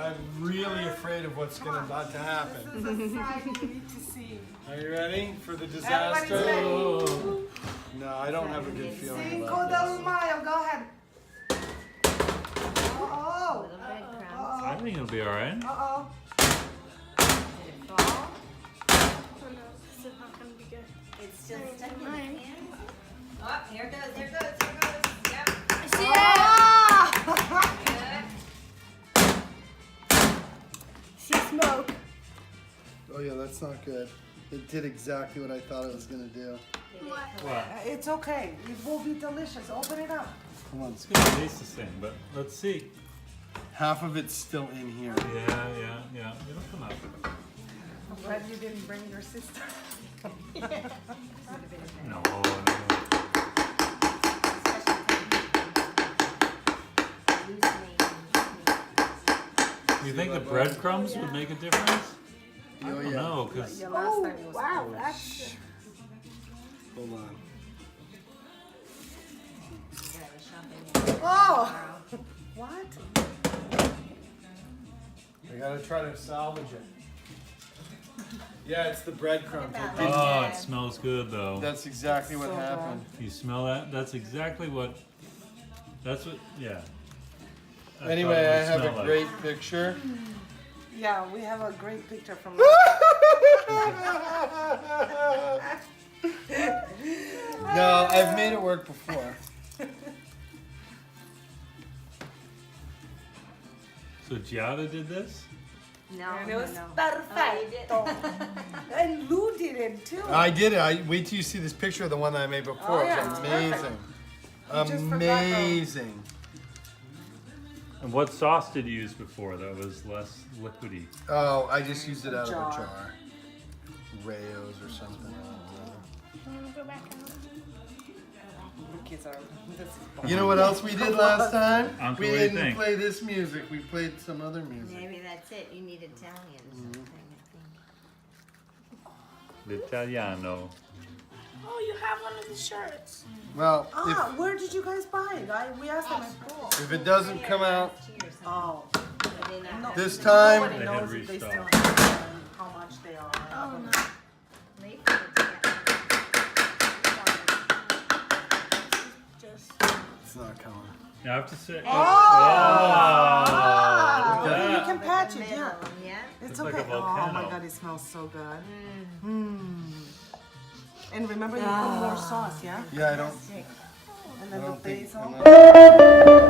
I'm really afraid of what's about to happen. This is a sight you need to see. Are you ready for the disaster? Everybody's ready. Oh. No, I don't have a good feeling Cinco about del this. Mayo. Go ahead. Uh-oh. Little breadcrumbs. Uh-oh. I think it'll be all right. Uh-oh. Did it fall? Oh no, this is not gonna be good. It's still stuck in the Mine. pan. Oh, here it goes, here it goes, here it goes. Yep. I see Ah! Good. See smoke. Oh yeah, that's not good. It did exactly what I thought it was gonna do. What? It's okay. It will be delicious. Open it up. Come on. It's gonna taste the same, but let's see. Half of it's still in here. Yeah. It'll come out. I'm glad you didn't bring your sister. No. You think the breadcrumbs would make a difference? I Oh don't yeah. know, because Your last time was Wow, cold. that's Hold on. Oh! What? I gotta try to salvage it. Yeah, it's the breadcrumbs. I did- oh, it smells good though. That's exactly what So happened. You smell that? That's exactly what. That's what. Yeah. thought Anyway, it I would have smell a like. great picture. Yeah, we have a great picture from No, I've made it work before. So Giada did this? No, And it no, was no. perfecto. And Lou did it too. I did it. Wait till you see this picture of the one that I made before. Oh, yeah, It's it's amazing. just forgot, though. Amazing. And what sauce did you use before that was less liquidy? Oh, I just used it out of a Jar. jar. Rayo's or something. I I'm gonna go back out. The kids are. This is don't know. You know what else we did last time? Uncle, We what do you didn't think? play this music. We played some other music. Maybe that's it. You need Italian or something, I think. L'Italiano. Oh, you have one of the shirts. Well, Ah, where did you guys buy it? We asked them at school. if it doesn't come out Oh. They not have this it. time, Nobody They knows had if they still restocked. have them and how much they are. Oh no. Late for it to Just. it's not coming. I have to say. Oh! Oh, look at You that. can patch it, Middle, yeah. yeah? It's Looks like okay. a Oh my volcano. god, it smells so good. And remember, you put more sauce, yeah? Yeah, I don't. And I then the don't think. basil.